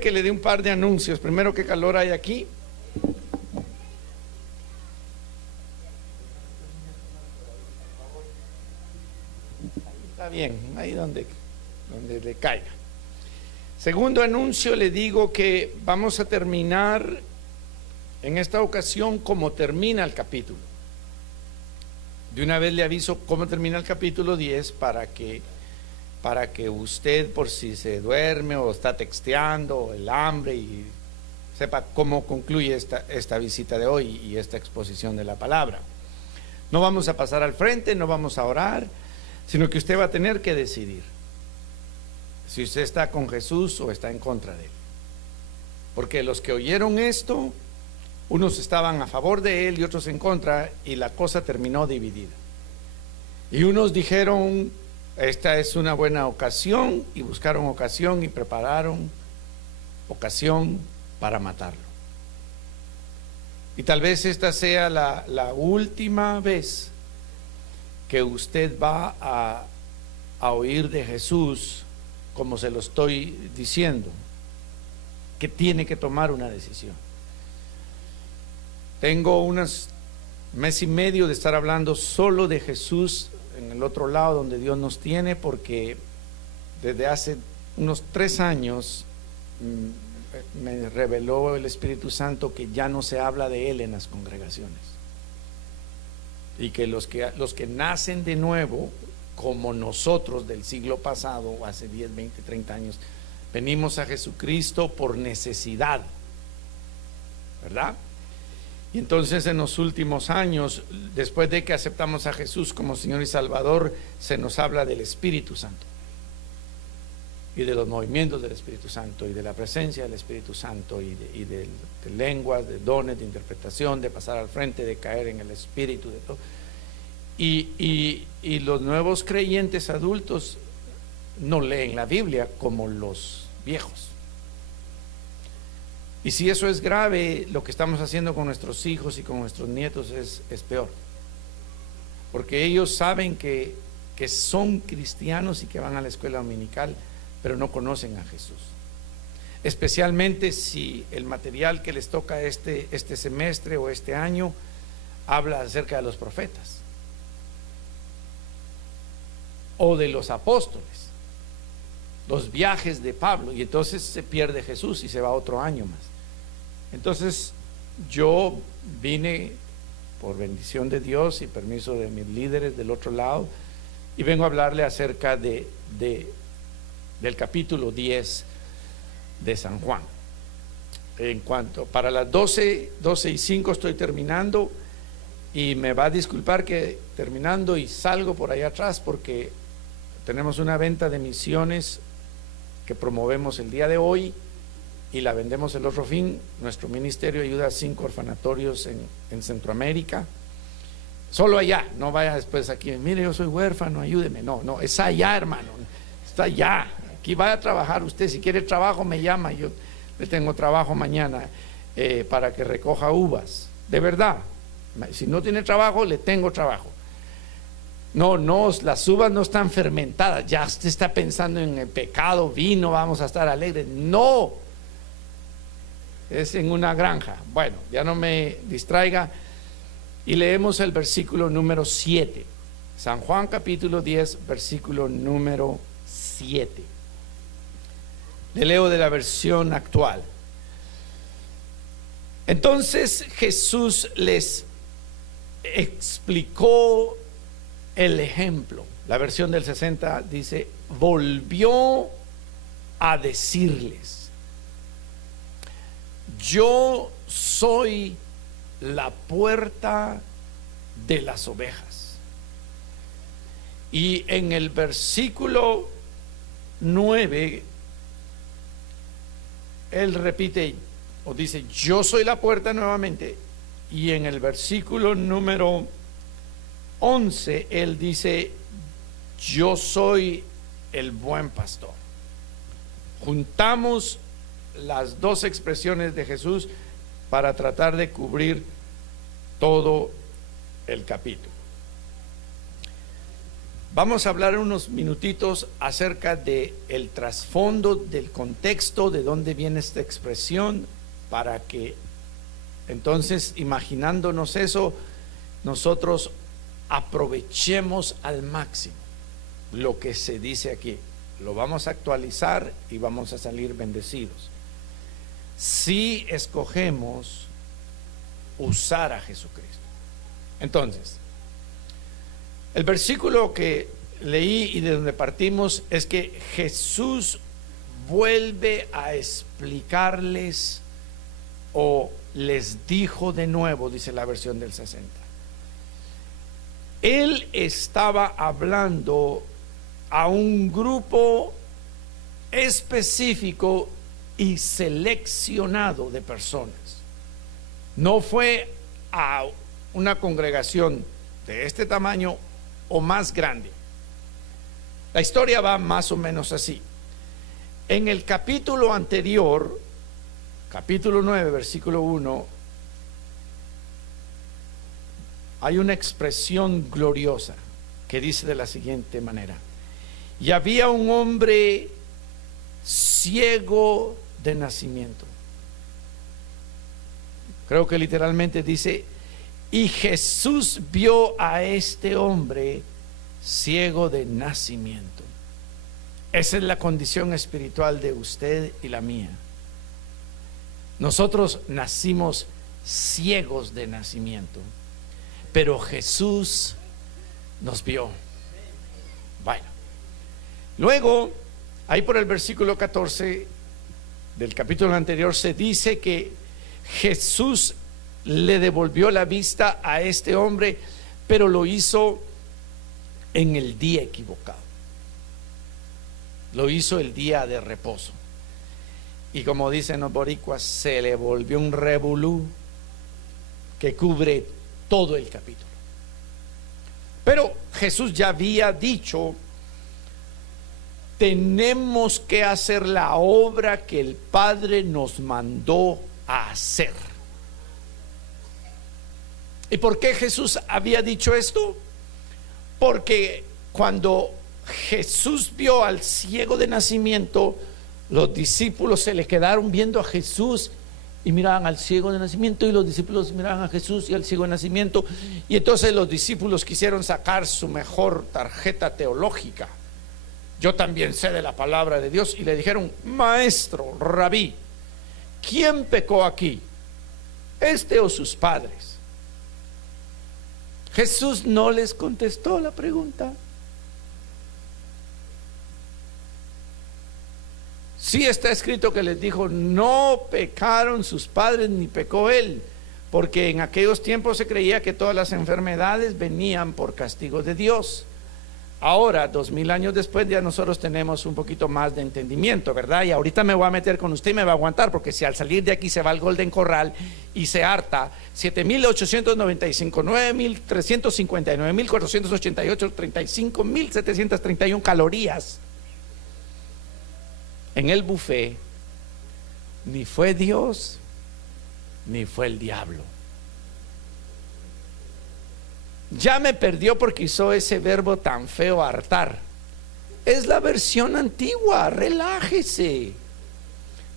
Que le dé un par de anuncios. Primero, ¿qué calor hay aquí? Está bien, ahí donde le caiga. Segundo anuncio, le digo que vamos a terminar en esta ocasión como termina el capítulo. De una vez le aviso cómo termina el capítulo 10 para que usted, por si se duerme o está texteando o el hambre, y sepa cómo concluye esta visita de hoy y esta exposición de la palabra. No vamos a pasar al frente, no vamos a orar, sino que usted va a tener que decidir si usted está con Jesús o está en contra de él. Porque los que oyeron esto, unos estaban a favor de él y otros en contra, y la cosa terminó dividida. Y unos dijeron: esta es una buena ocasión, y buscaron ocasión y prepararon ocasión para matarlo. Y tal vez esta sea la última vez que usted va a oír de Jesús, como se lo estoy diciendo, que tiene que tomar una decisión. Tengo unos mes y medio de estar hablando solo de Jesús en el otro lado donde Dios nos tiene, porque desde hace unos 3 años me reveló el Espíritu Santo que ya no se habla de Él en las congregaciones, y que los que nacen de nuevo, como nosotros del siglo pasado, hace 10, 20, 30 años, venimos a Jesucristo por necesidad, ¿verdad? Y entonces en los últimos años, después de que aceptamos a Jesús como Señor y Salvador, se nos habla del Espíritu Santo y de los movimientos del Espíritu Santo y de la presencia del Espíritu Santo y de lenguas, de dones, de interpretación, de pasar al frente, de caer en el Espíritu, de todo. Y los nuevos creyentes adultos no leen la Biblia como los viejos. Y si eso es grave, lo que estamos haciendo con nuestros hijos y con nuestros nietos es peor, porque ellos saben que son cristianos y que van a la escuela dominical, pero no conocen a Jesús. Especialmente si el material que les toca este semestre o este año habla acerca de los profetas o de los apóstoles, los viajes de Pablo, y entonces se pierde Jesús y se va otro año más. Entonces yo vine por bendición de Dios y permiso de mis líderes del otro lado, y vengo a hablarle acerca del capítulo 10 de San Juan. En cuanto para las 12:05 estoy terminando, y me va a disculpar que terminando y salgo por allá atrás, porque tenemos una venta de misiones que promovemos el día de hoy y la vendemos el otro fin. Nuestro ministerio ayuda a 5 orfanatorios en Centroamérica, solo allá. No vaya después aquí: mire, yo soy huérfano, ayúdeme. No, es allá, hermano, está allá. Aquí vaya a trabajar usted. Si quiere trabajo, me llama, yo le tengo trabajo mañana para que recoja uvas, de verdad. Si no tiene trabajo, le tengo trabajo. No, las uvas no están fermentadas. Ya usted está pensando en el pecado, vino, vamos a estar alegres. No, es en una granja. Bueno, ya no me distraiga, y leemos el versículo número 7. San Juan capítulo 10, versículo número 7. Le leo de la versión actual. Entonces Jesús les explicó el ejemplo. La versión del 60 dice: volvió a decirles: yo soy la puerta de las ovejas. Y en el versículo 9 él repite o dice: yo soy la puerta nuevamente. Y en el versículo número 11 él dice: yo soy el buen pastor. Juntamos las dos expresiones de Jesús para tratar de cubrir todo el capítulo. Vamos a hablar unos minutitos acerca de el trasfondo, del contexto, de dónde viene esta expresión, para que entonces, imaginándonos eso, nosotros aprovechemos al máximo lo que se dice aquí. Lo vamos a actualizar y vamos a salir bendecidos si escogemos usar a Jesucristo. Entonces, el versículo que leí y de donde partimos es que Jesús vuelve a explicarles, o les dijo de nuevo, dice la versión del 60. Él estaba hablando a un grupo específico y seleccionado de personas. No fue a una congregación de este tamaño o más grande. La historia va más o menos así. En el capítulo anterior, capítulo 9, versículo 1, hay una expresión gloriosa que dice de la siguiente manera: y había un hombre ciego de nacimiento. Creo que literalmente dice: y Jesús vio a este hombre ciego de nacimiento. Esa es la condición espiritual de usted y la mía. Nosotros nacimos ciegos de nacimiento, pero Jesús nos vio. Bueno, luego, ahí por el versículo 14 del capítulo anterior se dice que Jesús le devolvió la vista a este hombre, pero lo hizo en el día equivocado. Lo hizo el día de reposo. Y como dicen los boricuas, se le volvió un revolú que cubre todo el capítulo. Pero Jesús ya había dicho: tenemos que hacer la obra que el Padre nos mandó a hacer. ¿Y por qué Jesús había dicho esto? Porque cuando Jesús vio al ciego de nacimiento, los discípulos se le quedaron viendo a Jesús y miraban al ciego de nacimiento, y los discípulos miraban a Jesús y al ciego de nacimiento, y entonces los discípulos quisieron sacar su mejor tarjeta teológica. Yo también sé de la palabra de Dios, y le dijeron: maestro, rabí, ¿quién pecó aquí, este o sus padres? Jesús no les contestó la pregunta. Sí está escrito que les dijo: no pecaron sus padres ni pecó él, porque en aquellos tiempos se creía que todas las enfermedades venían por castigo de Dios. Ahora, 2000 años después, ya nosotros tenemos un poquito más de entendimiento, ¿verdad? Y ahorita me voy a meter con usted y me va a aguantar, porque si al salir de aquí se va al Golden Corral y se harta 7,895, 9,359, 1,488, 35,731 calorías en el buffet, ni fue Dios ni fue el diablo. Ya me perdió porque hizo ese verbo tan feo, hartar. Es la versión antigua, relájese.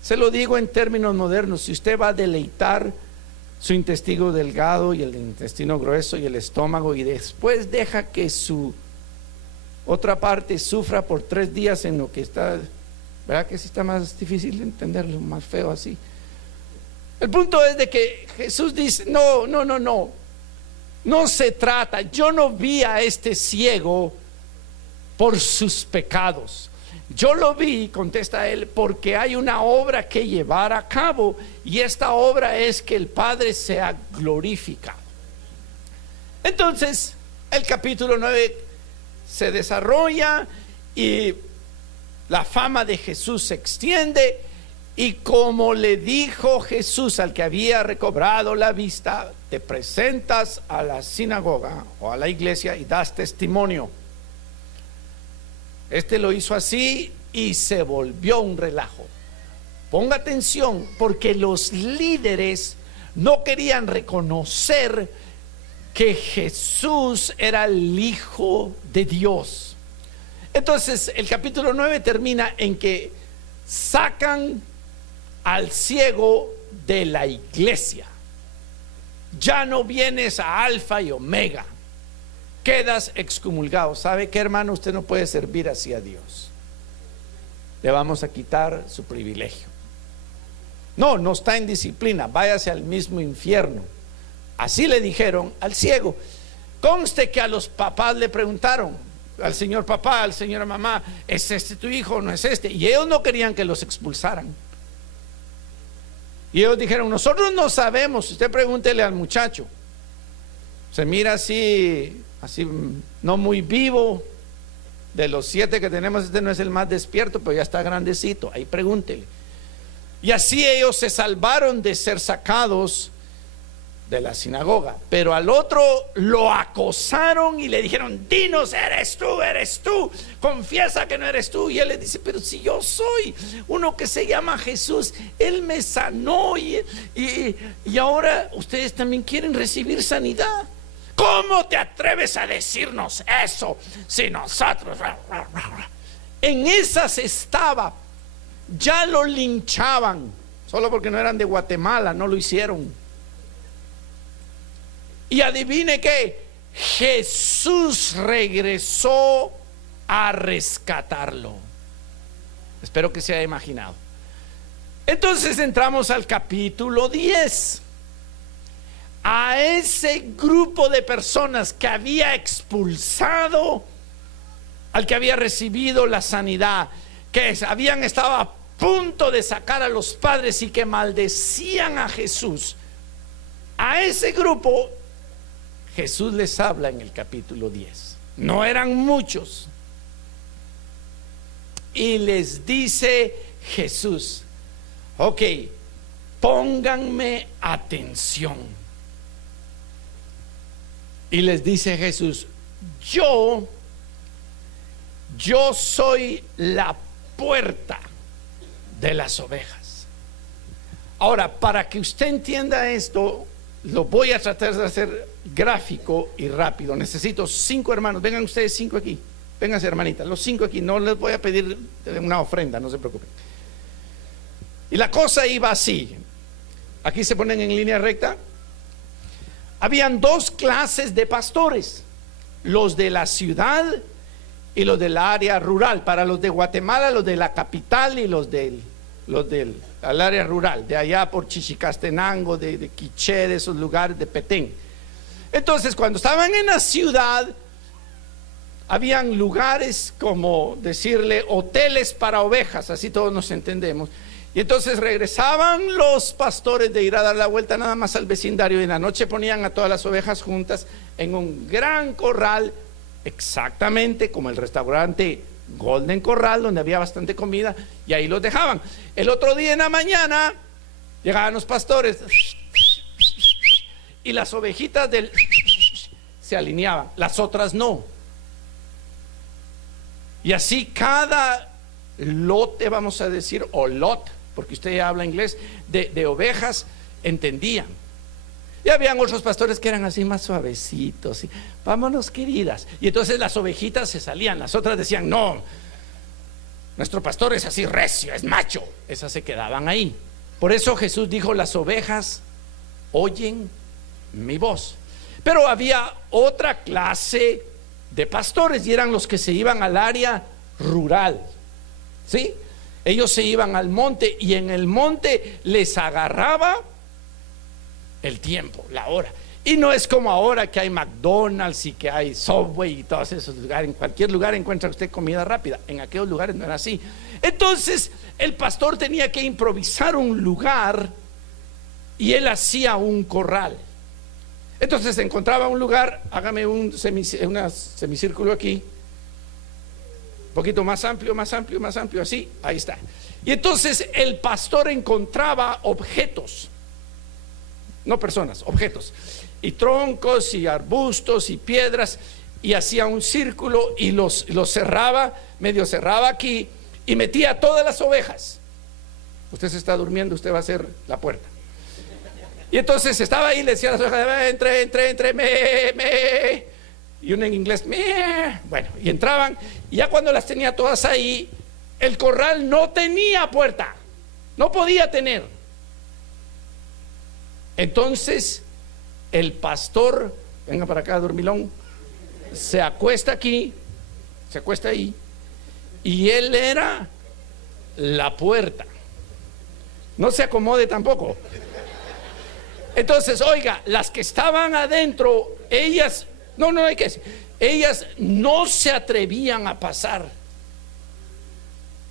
Se lo digo en términos modernos: si usted va a deleitar su intestino delgado y el intestino grueso y el estómago, y después deja que su otra parte sufra por 3 días en lo que está, ¿verdad que sí está más difícil de entenderlo, más feo así? El punto es de que Jesús dice: no se trata, yo no vi a este ciego por sus pecados. Yo lo vi, contesta él, porque hay una obra que llevar a cabo, y esta obra es que el Padre sea glorificado. Entonces, el capítulo 9 se desarrolla y la fama de Jesús se extiende, y como le dijo Jesús al que había recobrado la vista: te presentas a la sinagoga o a la iglesia y das testimonio. Este lo hizo así y se volvió un relajo. Ponga atención, porque los líderes no querían reconocer que Jesús era el Hijo de Dios. Entonces el capítulo 9 termina en que sacan al ciego de la iglesia. Ya no vienes a Alfa y Omega, quedas excomulgado. ¿Sabe qué, hermano? Usted no puede servir así a Dios. Le vamos a quitar su privilegio. No está en disciplina, váyase al mismo infierno. Así le dijeron al ciego. Conste que a los papás le preguntaron, al señor papá, al señor mamá, ¿es este tu hijo o no es este? Y ellos no querían que los expulsaran. Y ellos dijeron, nosotros no sabemos, usted pregúntele al muchacho. Se mira así no muy vivo. De los 7 que tenemos, este no es el más despierto, pero ya está grandecito, ahí pregúntele. Y así ellos se salvaron de ser sacados de la sinagoga. Pero al otro lo acosaron y le dijeron, dinos, eres tú, confiesa que no eres tú. Y él le dice, pero si yo soy uno que se llama Jesús, él me sanó y ahora ustedes también quieren recibir sanidad. ¿Cómo te atreves a decirnos eso si nosotros? En esas estaba. Ya lo linchaban, solo porque no eran de Guatemala, no lo hicieron. Y adivine qué, Jesús regresó a rescatarlo. Espero que se haya imaginado. Entonces entramos al capítulo 10. A ese grupo de personas que había expulsado al que había recibido la sanidad, que habían estado a punto de sacar a los padres y que maldecían a Jesús, a ese grupo Jesús les habla en el capítulo 10. No eran muchos. Y les dice Jesús, ok, pónganme atención. Y les dice Jesús, yo soy la puerta de las ovejas. Ahora, para que usted entienda esto, lo voy a tratar de hacer gráfico y rápido. Necesito 5 hermanos. Vengan ustedes 5 aquí. Vénganse, hermanitas, los 5 aquí. No les voy a pedir una ofrenda, no se preocupen. Y la cosa iba así. Aquí se ponen en línea recta. Habían 2 clases de pastores: los de la ciudad y los del área rural. Para los de Guatemala, los de la capital, y los del área rural, de allá por Chichicastenango, de Quiché, de esos lugares, de Petén. Entonces, cuando estaban en la ciudad, habían lugares, como decirle, hoteles para ovejas, así todos nos entendemos. Y entonces regresaban los pastores de ir a dar la vuelta nada más al vecindario, y en la noche ponían a todas las ovejas juntas en un gran corral, exactamente como el restaurante Golden Corral, donde había bastante comida, y ahí los dejaban. El otro día en la mañana llegaban los pastores y las ovejitas se alineaban, las otras no. Y así cada lote, vamos a decir, o lot, porque usted ya habla inglés, de ovejas, entendían. Y habían otros pastores que eran así más suavecitos, y, vámonos queridas. Y entonces las ovejitas se salían, las otras decían, no, nuestro pastor es así recio, es macho. Esas se quedaban ahí. Por eso Jesús dijo, las ovejas oyen mi voz. Pero había otra clase de pastores, y eran los que se iban al área rural, ¿sí? Ellos se iban al monte, y en el monte les agarraba el tiempo, la hora. Y no es como ahora que hay McDonald's y que hay Subway y todos esos lugares. En cualquier lugar encuentra usted comida rápida. En aquellos lugares no era así. Entonces el pastor tenía que improvisar un lugar, y él hacía un corral. Entonces encontraba un lugar, hágame un semicírculo aquí, un poquito más amplio, así, ahí está. Y entonces el pastor encontraba objetos, no personas, objetos, y troncos y arbustos y piedras, y hacía un círculo y los cerraba, medio cerraba aquí, y metía todas las ovejas. Usted se está durmiendo, usted va a hacer la puerta. Y entonces estaba ahí, le decía a las ovejas, entre, me. Y uno en inglés, me. Bueno, y entraban, y ya cuando las tenía todas ahí, el corral no tenía puerta, no podía tener. Entonces el pastor, venga para acá, dormilón, se acuesta aquí, se acuesta ahí, y él era la puerta. No se acomode tampoco. Entonces, oiga, las que estaban adentro, ellas, no hay que decir, ellas no se atrevían a pasar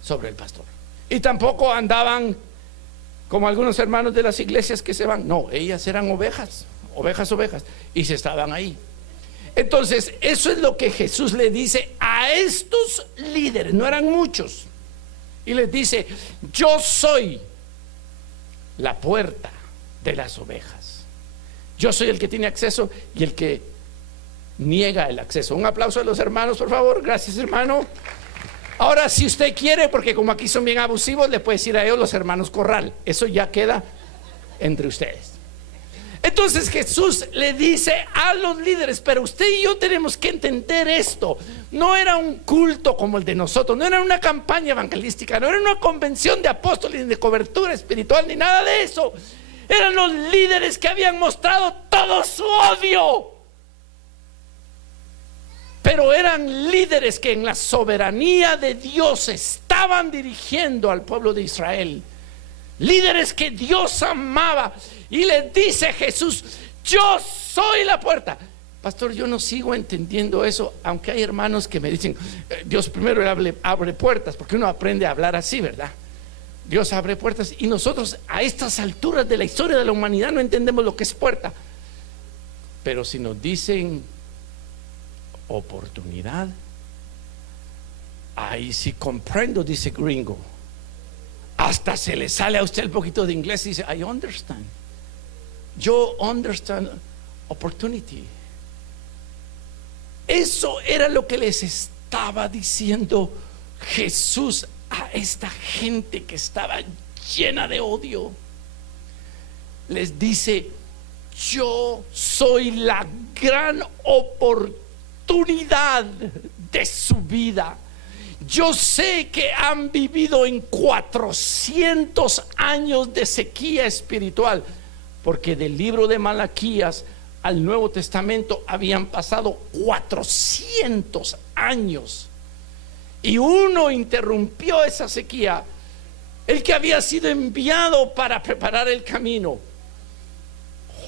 sobre el pastor. Y tampoco andaban como algunos hermanos de las iglesias que se van. No, ellas eran ovejas, y se estaban ahí. Entonces, eso es lo que Jesús le dice a estos líderes, no eran muchos, y les dice: yo soy la puerta de las ovejas. Yo soy el que tiene acceso y el que niega el acceso. Un aplauso a los hermanos, por favor. Gracias, hermano. Ahora, si usted quiere, porque como aquí son bien abusivos, le puede decir a ellos los hermanos corral. Eso ya queda entre ustedes. Entonces Jesús le dice a los líderes: pero usted y yo tenemos que entender esto. No era un culto como el de nosotros, no era una campaña evangelística, no era una convención de apóstoles, ni de cobertura espiritual, ni nada de eso. Eran los líderes que habían mostrado todo su odio, pero eran líderes que en la soberanía de Dios estaban dirigiendo al pueblo de Israel. Líderes que Dios amaba. Y les dice Jesús: yo soy la puerta. Pastor, yo no sigo entendiendo eso, aunque hay hermanos que me dicen: Dios primero abre puertas, porque uno aprende a hablar así, ¿verdad? Dios abre puertas, y nosotros a estas alturas de la historia de la humanidad no entendemos lo que es puerta. Pero si nos dicen oportunidad, ahí sí comprendo, dice gringo. Hasta se le sale a usted el poquito de inglés y dice: I understand. Yo understand opportunity. Eso era lo que les estaba diciendo Jesús a esta gente que estaba llena de odio. Les dice: yo soy la gran oportunidad de su vida. Yo sé que han vivido en 400 años de sequía espiritual, porque del libro de Malaquías al Nuevo Testamento habían pasado 400 años, y uno interrumpió esa sequía, el que había sido enviado para preparar el camino.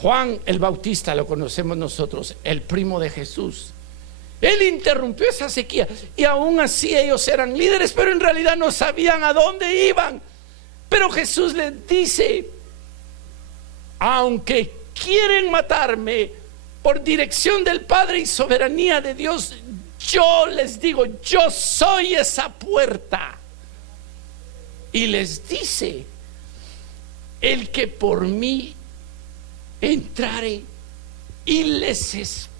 Juan el Bautista, lo conocemos nosotros, el primo de Jesús. Él interrumpió esa sequía, y aún así ellos eran líderes, pero en realidad no sabían a dónde iban. Pero Jesús les dice: aunque quieren matarme, por dirección del Padre y soberanía de Dios, yo les digo: yo soy esa puerta. Y les dice: el que por mí entrare, y les explica.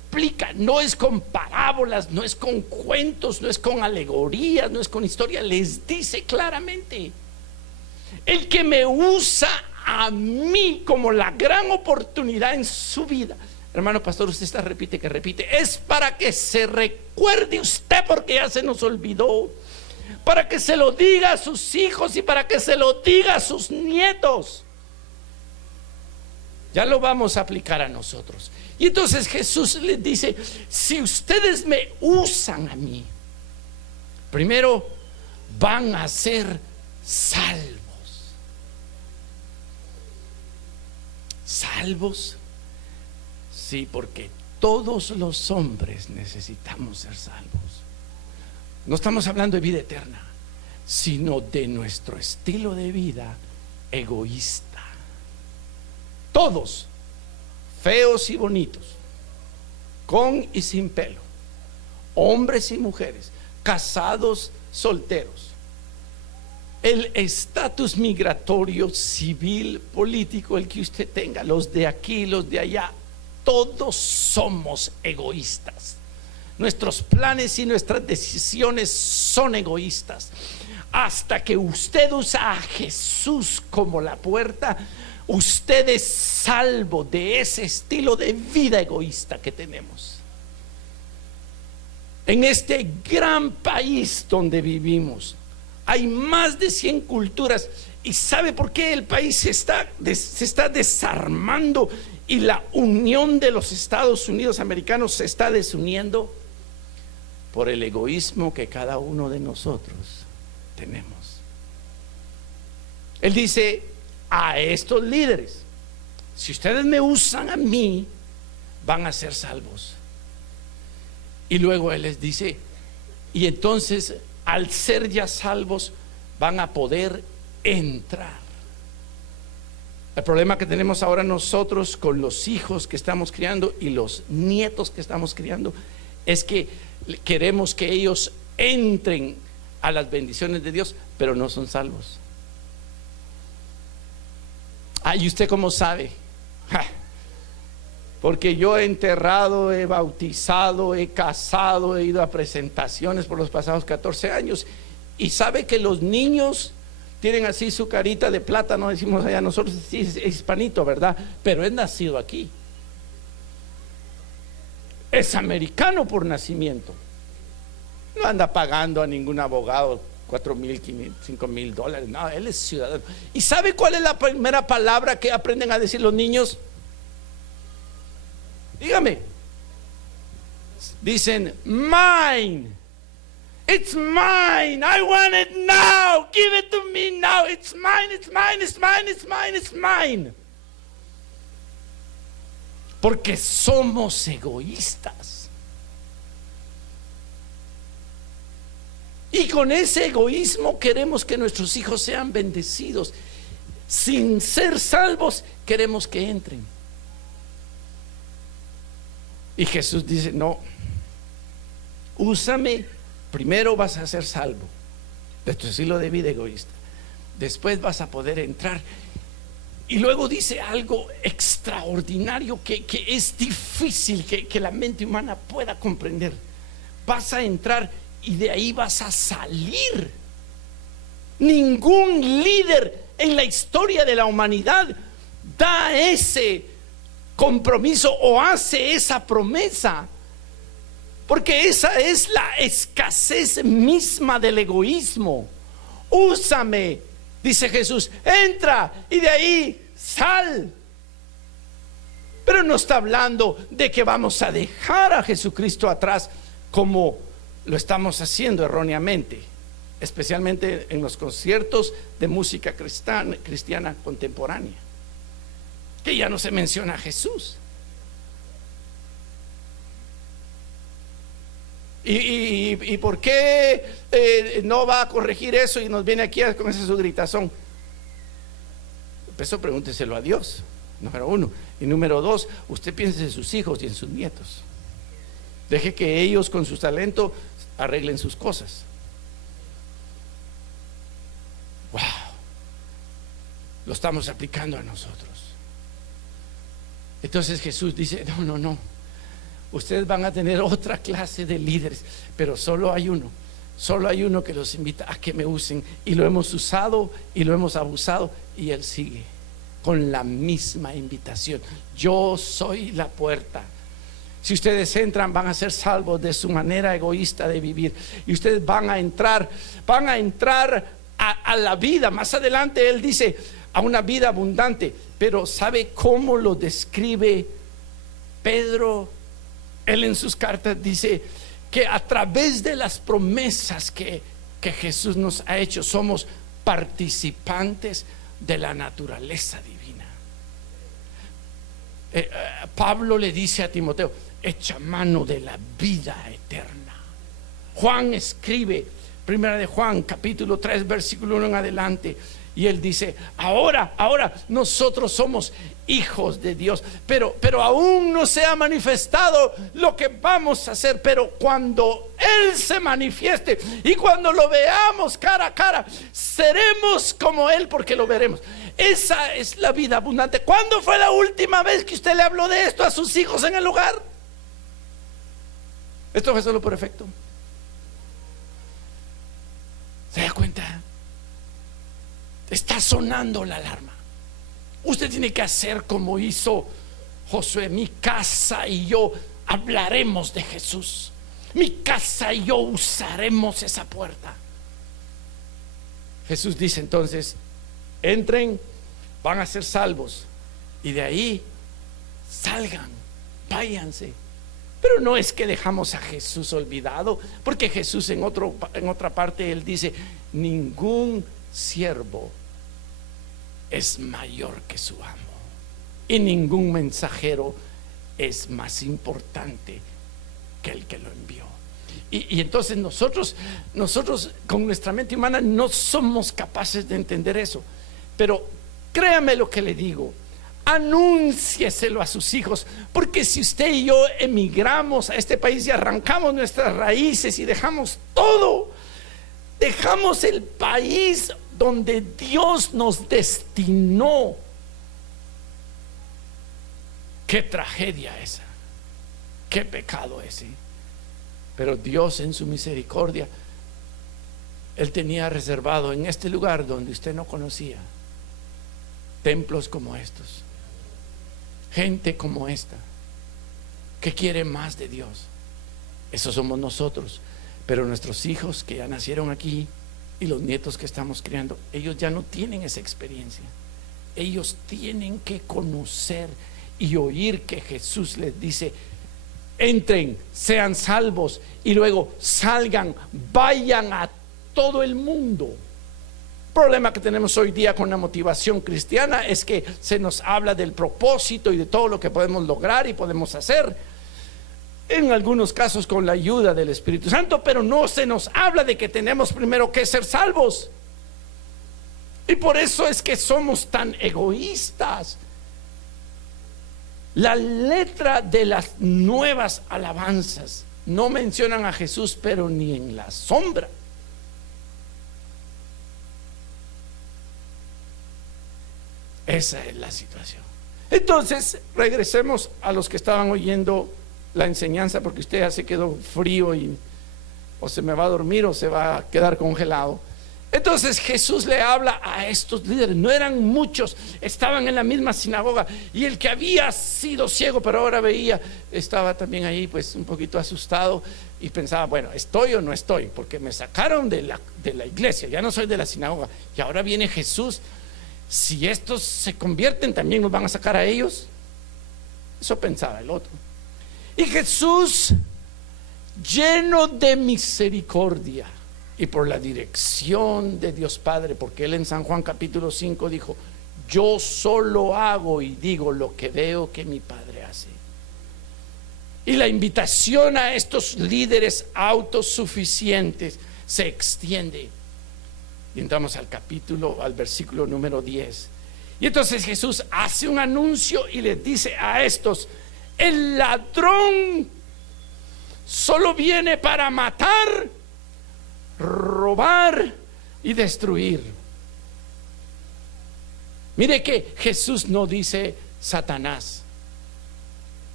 No es con parábolas, no es con cuentos, no es con alegorías, no es con historia. Les dice claramente: el que me usa a mí como la gran oportunidad en su vida. Hermano pastor, usted está repite, es para que se recuerde usted, porque ya se nos olvidó, para que se lo diga a sus hijos y para que se lo diga a sus nietos. Ya lo vamos a aplicar a nosotros. Y entonces Jesús les dice: si ustedes me usan a mí, primero van a ser salvos. ¿Salvos? Sí, porque todos los hombres necesitamos ser salvos. No estamos hablando de vida eterna, sino de nuestro estilo de vida egoísta. Todos, feos y bonitos, con y sin pelo, hombres y mujeres, casados, solteros, el estatus migratorio, civil, político, el que usted tenga, los de aquí, los de allá, todos somos egoístas. Nuestros planes y nuestras decisiones son egoístas. hasta que usted usa a Jesús como la puerta, usted es salvo de ese estilo de vida egoísta que tenemos. En este gran país donde vivimos hay más de 100 culturas. ¿Y sabe por qué el país se está desarmando y la unión de los Estados Unidos americanos se está desuniendo? Por el egoísmo que cada uno de nosotros tenemos. Él dice a estos líderes: si ustedes me usan a mí, van a ser salvos. Y luego Él les dice: y entonces, al ser ya salvos, van a poder entrar. El problema que tenemos ahora nosotros con los hijos que estamos criando y los nietos que estamos criando es que queremos que ellos entren a las bendiciones de Dios, pero no son salvos. ¿Y usted cómo sabe? Porque yo he enterrado, he bautizado, he casado, he ido a presentaciones por los pasados 14 años. Y sabe que los niños tienen así su carita de plátano, decimos allá nosotros, sí, es hispanito, ¿verdad? Pero es nacido aquí. Es americano por nacimiento. No anda pagando a ningún abogado $4,000, $5,000. No, él es ciudadano. ¿Y sabe cuál es la primera palabra que aprenden a decir los niños? Dígame. Dicen mine. It's mine. I want it now. Give it to me now. It's mine. It's mine. It's mine. It's mine. It's mine. Porque somos egoístas. Y con ese egoísmo queremos que nuestros hijos sean bendecidos. Sin ser salvos, queremos que entren. Y Jesús dice: no, úsame, primero vas a ser salvo de tu estilo de vida egoísta, después vas a poder entrar. Y luego dice algo extraordinario que es difícil que la mente humana pueda comprender. Vas a entrar y de ahí vas a salir. Ningún líder en la historia de la humanidad da ese compromiso o hace esa promesa, porque esa es la escasez misma del egoísmo. Úsame, dice Jesús, entra y de ahí sal. Pero no está hablando de que vamos a dejar a Jesucristo atrás, como lo estamos haciendo erróneamente, especialmente en los conciertos de música cristiana contemporánea, que ya no se menciona a Jesús. ¿Y por qué no va a corregir eso y nos viene aquí con ese su gritazón? Eso pregúnteselo a Dios, número uno. Y número dos, usted piense en sus hijos y en sus nietos. Deje que ellos con su talento arreglen sus cosas. Wow, lo estamos aplicando a nosotros. Entonces Jesús dice: no, ustedes van a tener otra clase de líderes, pero solo hay uno que los invita a que me usen, y lo hemos usado y lo hemos abusado, y él sigue con la misma invitación: yo soy la puerta. Si ustedes entran, van a ser salvos de su manera egoísta de vivir, y ustedes van a entrar a la vida. Más adelante él dice: a una vida abundante. Pero ¿sabe cómo lo describe Pedro? Él en sus cartas dice que a través de las promesas que Jesús nos ha hecho, somos participantes de la naturaleza divina. Pablo le dice a Timoteo: echa mano de la vida eterna. Juan escribe, primera de Juan, capítulo 3, versículo 1 en adelante, y él dice: ahora nosotros somos hijos de Dios, pero aún no se ha manifestado lo que vamos a hacer. Pero cuando Él se manifieste y cuando lo veamos cara a cara, seremos como Él, porque lo veremos. Esa es la vida abundante. ¿Cuándo fue la última vez que usted le habló de esto a sus hijos en el hogar? Esto fue solo por efecto. ¿Se da cuenta? Está sonando la alarma. Usted tiene que hacer como hizo Josué. Mi casa y yo hablaremos de Jesús. Mi casa y yo usaremos esa puerta. Jesús dice entonces: entren, van a ser salvos, y de ahí salgan, váyanse. Pero no es que dejamos a Jesús olvidado, porque Jesús en otra parte él dice: ningún siervo es mayor que su amo, y ningún mensajero es más importante que el que lo envió. Y entonces nosotros con nuestra mente humana no somos capaces de entender eso. Pero créame lo que le digo: anúncieselo a sus hijos, porque si usted y yo emigramos a este país y arrancamos nuestras raíces y dejamos todo, dejamos el país donde Dios nos destinó, qué tragedia esa, qué pecado ese. Pero Dios en su misericordia, Él tenía reservado en este lugar donde usted no conocía templos como estos, gente como esta que quiere más de Dios. Eso somos nosotros. Pero nuestros hijos que ya nacieron aquí y los nietos que estamos criando, ellos ya no tienen esa experiencia. Ellos tienen que conocer y oír que Jesús les dice: entren, sean salvos, y luego salgan, vayan a todo el mundo. El problema que tenemos hoy día con la motivación cristiana es que se nos habla del propósito y de todo lo que podemos lograr y podemos hacer, en algunos casos con la ayuda del Espíritu Santo, pero no se nos habla de que tenemos primero que ser salvos. Y por eso es que somos tan egoístas. La letra de las nuevas alabanzas no mencionan a Jesús, pero ni en la sombra. Esa es la situación. Entonces, regresemos a los que estaban oyendo la enseñanza, porque usted ya se quedó frío y o se me va a dormir o se va a quedar congelado. Entonces Jesús le habla a estos líderes. No eran muchos, estaban en la misma sinagoga, y el que había sido ciego pero ahora veía estaba también ahí, pues un poquito asustado, y pensaba: bueno, ¿estoy o no estoy? Porque me sacaron de la iglesia, ya no soy de la sinagoga, y ahora viene Jesús. Si estos se convierten, también nos van a sacar a ellos. Eso pensaba el otro. Y Jesús, lleno de misericordia y por la dirección de Dios Padre, porque Él en San Juan capítulo 5 dijo: yo solo hago y digo lo que veo que mi Padre hace. Y la invitación a estos líderes autosuficientes se extiende. Y entramos al versículo número 10. Y entonces Jesús hace un anuncio y les dice a estos: el ladrón solo viene para matar, robar y destruir. Mire que Jesús no dice Satanás,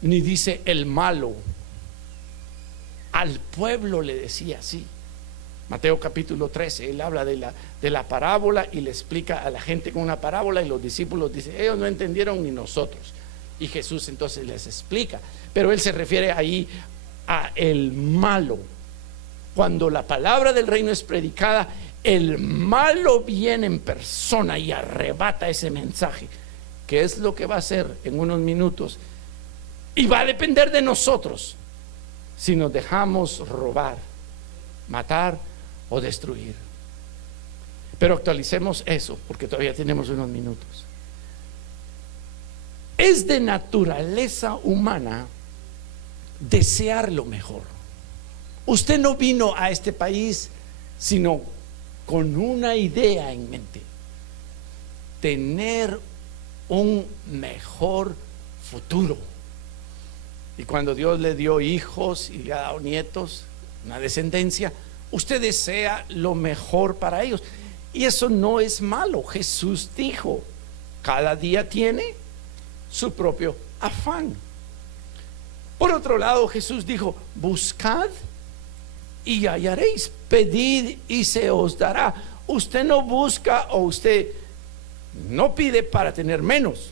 ni dice el malo. Al pueblo le decía así. Mateo capítulo 13, él habla de la parábola y le explica a la gente con una parábola, y los discípulos dicen: ellos no entendieron ni nosotros. Y Jesús entonces les explica, pero él se refiere ahí a el malo. Cuando la palabra del reino es predicada, el malo viene en persona y arrebata ese mensaje, que es lo que va a hacer en unos minutos. Y va a depender de nosotros si nos dejamos robar, matar o destruir. Pero actualicemos eso, porque todavía tenemos unos minutos. Es de naturaleza humana desear lo mejor. Usted no vino a este país sino con una idea en mente: tener un mejor futuro. Y cuando Dios le dio hijos y le ha dado nietos, una descendencia, usted desea lo mejor para ellos, y eso no es malo. Jesús dijo: cada día tiene su propio afán. Por otro lado, Jesús dijo: buscad y hallaréis, pedid y se os dará. Usted no busca, o usted No pide para tener menos,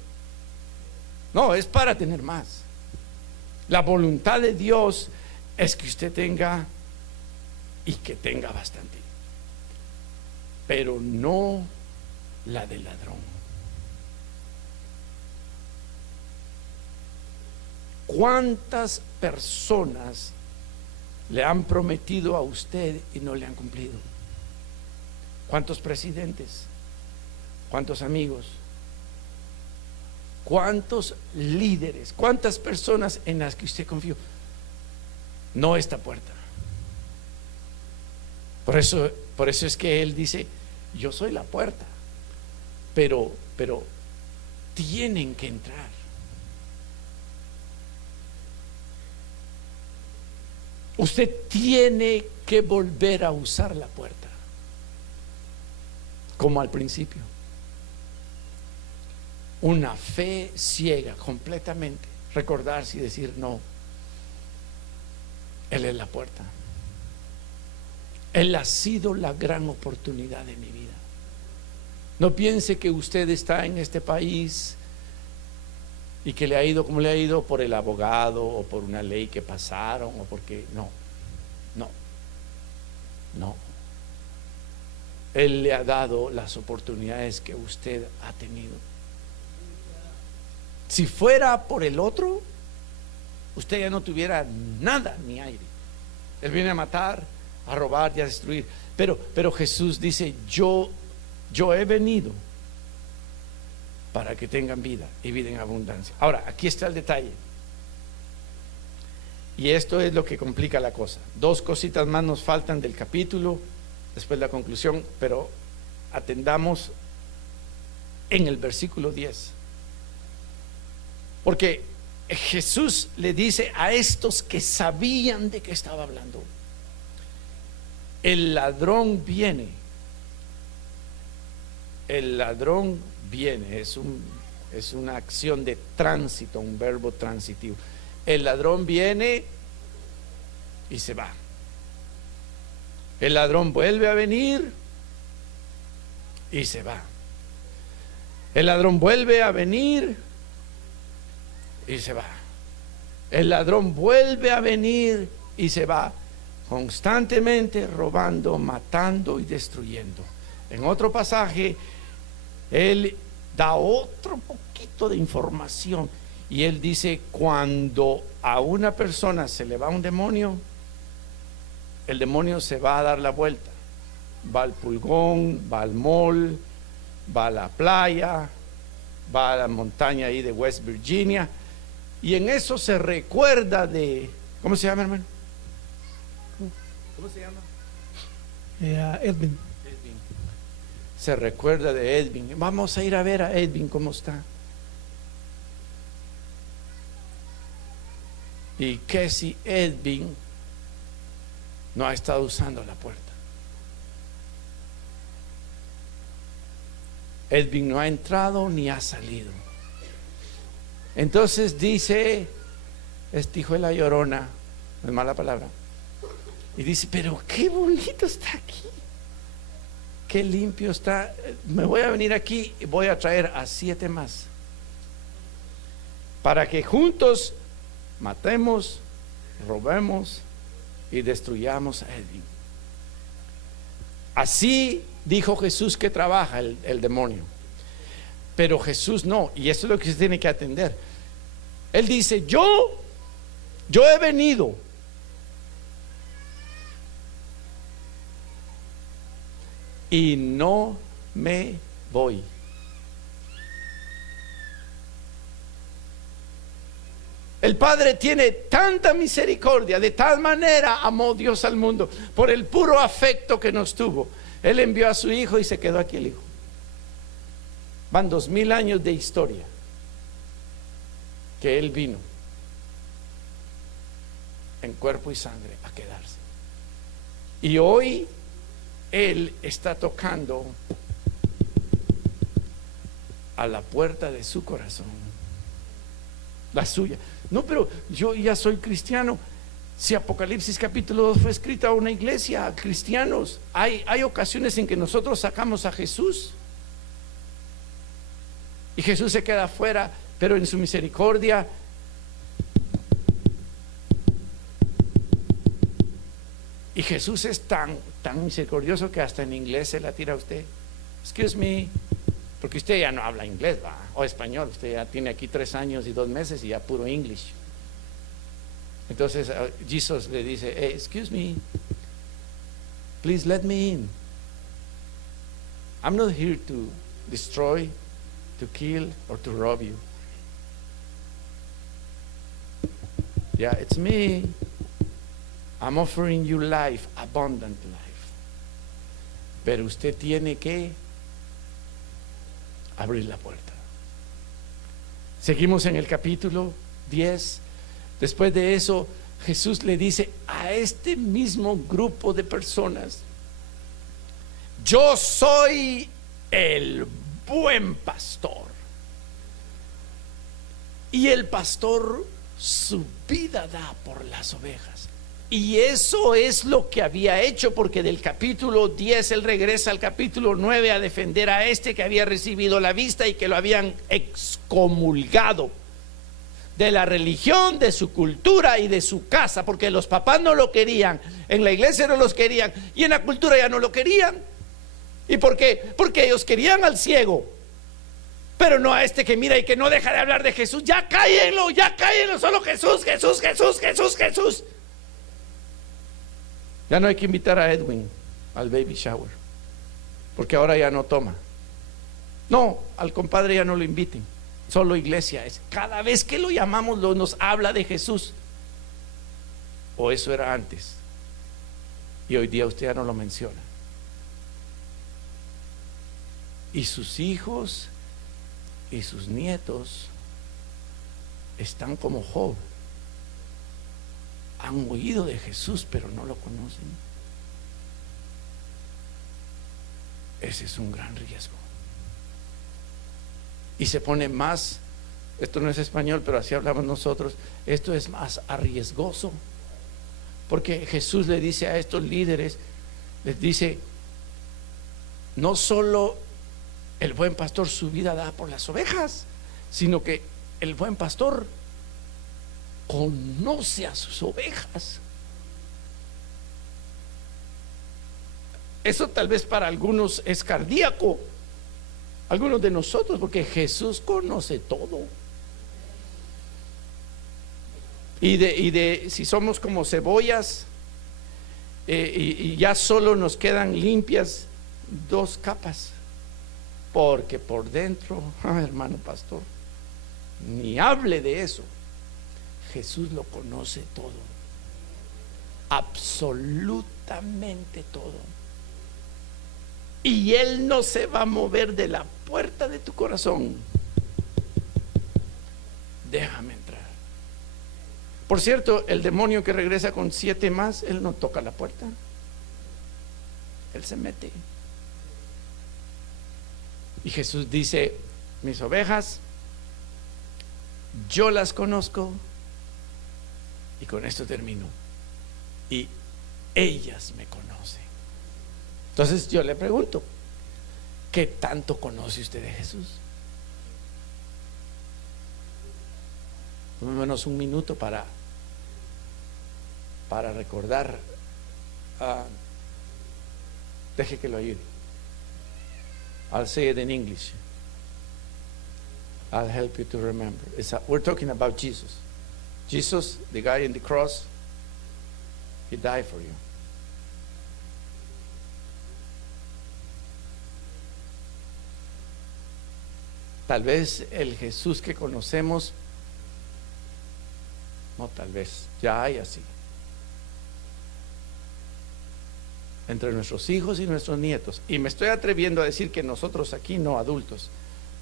no, es para tener más. La voluntad de Dios es que usted tenga y que tenga bastante, pero no la del ladrón. ¿Cuántas personas le han prometido a usted y no le han cumplido? ¿Cuántos presidentes? ¿Cuántos amigos? ¿Cuántos líderes? ¿Cuántas personas en las que usted confió? No esta puerta. Por eso es que Él dice: yo soy la puerta, pero tienen que entrar. Usted tiene que volver a usar la puerta, como al principio. Una fe ciega completamente, recordarse y decir: no, Él es la puerta. Él ha sido la gran oportunidad de mi vida. No piense que usted está en este país y que le ha ido como le ha ido por el abogado o por una ley que pasaron o porque no. Él le ha dado las oportunidades que usted ha tenido. Si fuera por el otro, usted ya no tuviera nada ni aire. Él viene a matar, a robar y a destruir. Pero Jesús dice: yo he venido para que tengan vida y vida en abundancia. Ahora, aquí está el detalle, y esto es lo que complica la cosa. Dos cositas más nos faltan del capítulo, después la conclusión, pero atendamos en el versículo 10, porque Jesús le dice a estos que sabían de qué estaba hablando: el ladrón viene. El ladrón viene, es una acción de tránsito, un verbo transitivo. El ladrón viene y se va. El ladrón vuelve a venir y se va. El ladrón vuelve a venir y se va. El ladrón vuelve a venir y se va, constantemente robando, matando y destruyendo. En otro pasaje, Él da otro poquito de información y Él dice: cuando a una persona se le va un demonio, el demonio se va a dar la vuelta, va al pulgón, va al mall, va a la playa, va a la montaña ahí de West Virginia, y en eso se recuerda de, ¿cómo se llama, hermano? ¿Cómo se llama? Edwin. Se recuerda de Edwin. Vamos a ir a ver a Edwin cómo está. ¿Y qué si Edwin no ha estado usando la puerta? Edwin no ha entrado ni ha salido. Entonces dice este hijo de la llorona, no es mala palabra, y dice: pero qué bonito está aquí, qué limpio está. Me voy a venir aquí y voy a traer a 7 más para que juntos matemos, robemos y destruyamos a Edwin. Así dijo Jesús que trabaja el demonio. Pero Jesús no, y eso es lo que se tiene que atender. Él dice: yo he venido y no me voy. El Padre tiene tanta misericordia, de tal manera amó Dios al mundo, por el puro afecto que nos tuvo. Él envió a su Hijo y se quedó aquí el Hijo. Van 2000 años de historia que Él vino en cuerpo y sangre a quedarse. Y hoy Él está tocando a la puerta de su corazón, la suya. No, pero yo ya soy cristiano. Si Apocalipsis capítulo 2 fue escrita a una iglesia, a cristianos, hay ocasiones en que nosotros sacamos a Jesús Y Jesús se queda afuera, pero en su misericordia y Jesús es tan misericordioso que hasta en inglés se la tira a usted. Excuse me, porque usted ya no habla inglés, ¿va? O español. Usted ya tiene aquí 3 años y 2 meses y ya puro English. Entonces Jesús le dice, hey, excuse me, please let me in. I'm not here to destroy, to kill, or to rob you. Yeah, it's me. I'm offering you life, abundant life. Pero usted tiene que abrir la puerta. Seguimos en el capítulo 10. Después de eso, Jesús le dice a este mismo grupo de personas: yo soy el buen pastor, y el pastor su vida da por las ovejas. Y eso es lo que había hecho, porque del capítulo 10 él regresa al capítulo 9 a defender a este que había recibido la vista y que lo habían excomulgado de la religión, de su cultura y de su casa, porque los papás no lo querían, en la iglesia no los querían y en la cultura ya no lo querían. ¿Y por qué? Porque ellos querían al ciego, pero no a este que mira y que no deja de hablar de Jesús. Ya cállenlo, solo Jesús, Jesús, Jesús, Jesús, Jesús. Ya no hay que invitar a Edwin al baby shower, porque ahora ya no toma. No, al compadre ya no lo inviten, solo iglesia es. Cada vez que lo llamamos nos habla de Jesús. O eso era antes, y hoy día usted ya no lo menciona. Y sus hijos y sus nietos están como Job. Han oído de Jesús, pero no lo conocen. Ese es un gran riesgo. Y se pone más, esto no es español, pero así hablamos nosotros, esto es más arriesgoso, porque Jesús le dice a estos líderes, les dice: no solo el buen pastor su vida da por las ovejas, sino que el buen pastor conoce a sus ovejas. Eso tal vez para algunos es cardíaco, algunos de nosotros, porque Jesús conoce todo. Y si somos como cebollas, y ya solo nos quedan limpias 2 capas, porque por dentro, hermano pastor, ni hable de eso. Jesús lo conoce todo, absolutamente todo, y Él no se va a mover de la puerta de tu corazón. Déjame entrar. Por cierto, el demonio que regresa con 7 más, él no toca la puerta, él se mete. Y Jesús dice: mis ovejas, yo las conozco. Y con esto termino. Y ellas me conocen. Entonces yo le pregunto: ¿qué tanto conoce usted de Jesús? Tomémonos un minuto para recordar. Deje que lo ayude. I'll say it in English. I'll help you to remember. We're talking about Jesus. Jesus, the guy in the cross, he died for you. Tal vez el Jesús que conocemos, no, tal vez ya hay así, entre nuestros hijos y nuestros nietos. Y me estoy atreviendo a decir que nosotros aquí, no adultos,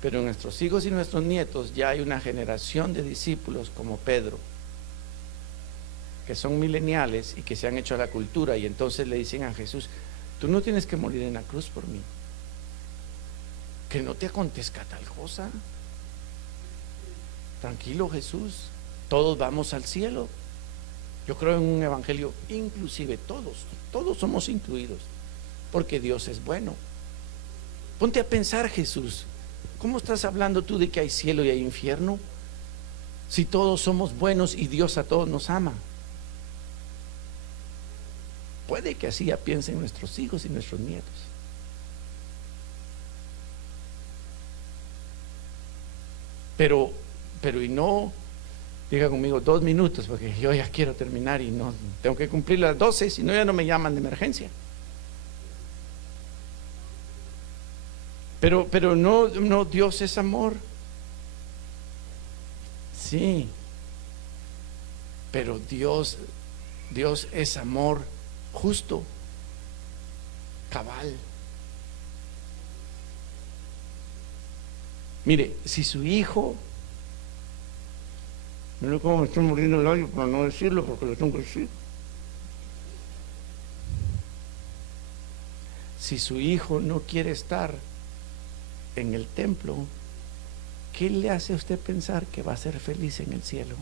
pero en nuestros hijos y nuestros nietos ya hay una generación de discípulos como Pedro, que son mileniales y que se han hecho a la cultura, y entonces le dicen a Jesús: tú no tienes que morir en la cruz por mí, que no te acontezca tal cosa. Tranquilo, Jesús, todos vamos al cielo. Yo creo en un evangelio inclusive, todos somos incluidos, porque Dios es bueno. Ponte a pensar, Jesús, ¿Cómo estás hablando tú de que hay cielo y hay infierno? Si todos somos buenos y Dios a todos nos ama. Puede que así ya piensen nuestros hijos y nuestros nietos. Pero y no, diga conmigo 2 minutos, porque yo ya quiero terminar y no tengo que cumplir las 12, si no ya no me llaman de emergencia. Pero no, Dios es amor. Sí. Pero Dios es amor justo, cabal. Mire, si su hijo, no sé cómo me estoy muriendo el labio para no decirlo, porque lo tengo que decir. Si su hijo no quiere estar en el templo, ¿qué le hace a usted pensar que va a ser feliz en el cielo?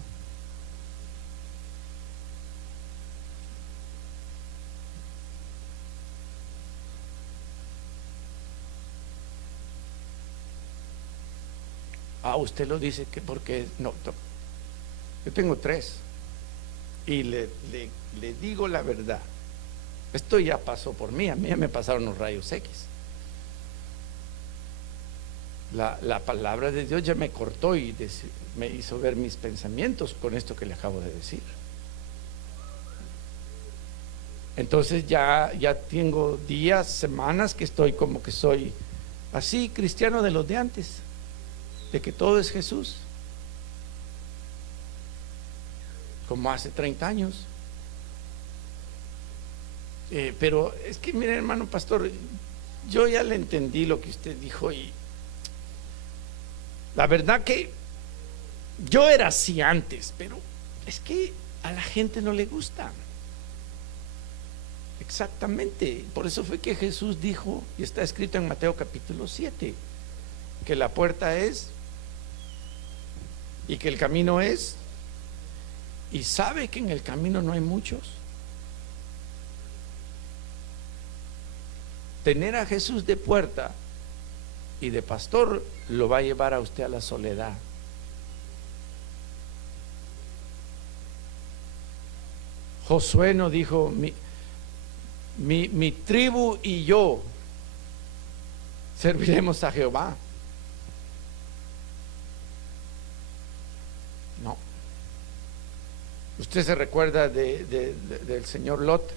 Usted lo dice que porque no. Yo tengo 3 y le digo la verdad. Esto ya pasó por mí, a mí ya me pasaron los rayos X. La palabra de Dios ya me cortó y me hizo ver mis pensamientos con esto que le acabo de decir. Entonces ya tengo días, semanas que estoy como que soy así cristiano de los de antes, de que todo es Jesús, como hace 30 años. Pero es que mire, hermano pastor, yo ya le entendí lo que usted dijo y la verdad que yo era así antes, pero es que a la gente no le gusta. Exactamente, por eso fue que Jesús dijo, y está escrito en Mateo capítulo 7, que la puerta es y que el camino es, y sabe que en el camino no hay muchos. Tener a Jesús de puerta y de pastor lo va a llevar a usted a la soledad. Josué no dijo mi tribu y yo serviremos a Jehová. No. Usted se recuerda del señor Lot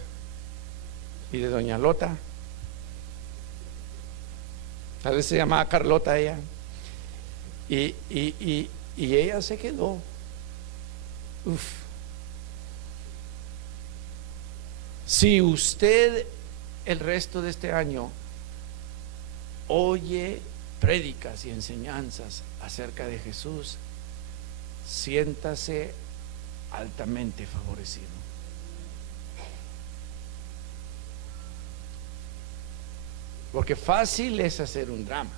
y de doña Lota. Tal vez se llamaba Carlota ella. Y ella se quedó. Si usted el resto de este año oye prédicas y enseñanzas acerca de Jesús, siéntase altamente favorecido. Porque fácil es hacer un drama.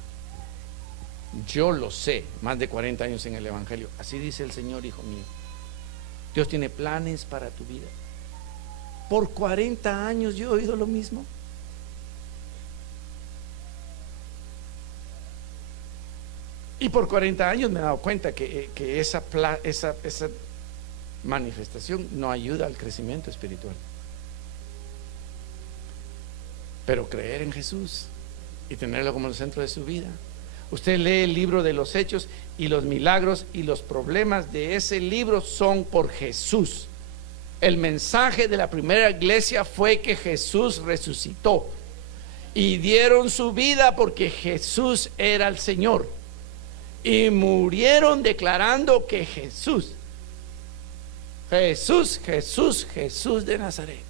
Yo lo sé, más de 40 años en el Evangelio. Así dice el Señor, hijo mío. Dios tiene planes para tu vida. Por 40 años yo he oído lo mismo. Y por 40 años me he dado cuenta que esa manifestación no ayuda al crecimiento espiritual. Pero creer en Jesús y tenerlo como el centro de su vida. Usted lee el libro de los Hechos y los milagros y los problemas de ese libro son por Jesús. El mensaje de la primera iglesia fue que Jesús resucitó y dieron su vida porque Jesús era el Señor y murieron declarando que Jesús de Nazaret.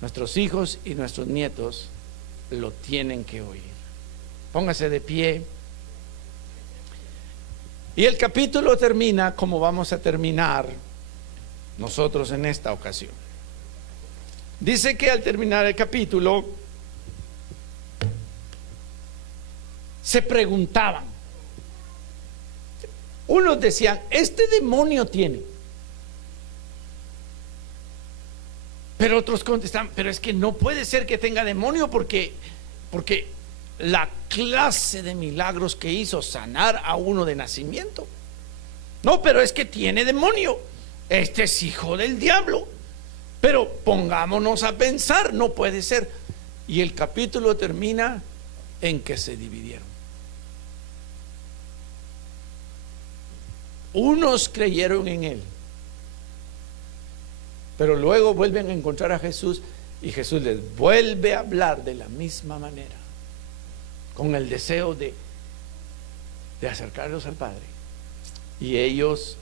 Nuestros hijos y nuestros nietos lo tienen que oír. Póngase de pie. Y el capítulo termina como vamos a terminar nosotros en esta ocasión. Dice que al terminar el capítulo se preguntaban. Unos decían, este demonio tiene. Pero otros contestaban, pero es que no puede ser que tenga demonio porque la clase de milagros que hizo, sanar a uno de nacimiento. No, pero es que tiene demonio, este es hijo del diablo. Pero pongámonos a pensar, no puede ser. Y el capítulo termina en que se dividieron. Unos creyeron en él, pero luego vuelven a encontrar a Jesús y Jesús les vuelve a hablar de la misma manera, con el deseo de acercarlos al Padre. Y ellos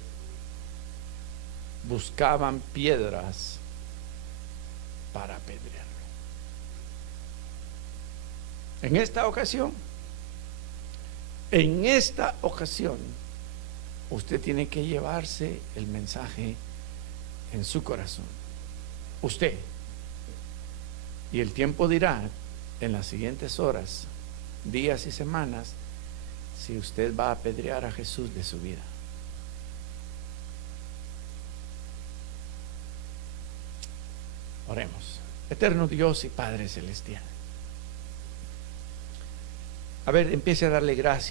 buscaban piedras para apedrearlo. En esta ocasión, usted tiene que llevarse el mensaje en su corazón. Usted. Y el tiempo dirá en las siguientes horas, días y semanas, si usted va a apedrear a Jesús de su vida. Oremos. Eterno Dios y Padre Celestial. A ver, empiece a darle gracias.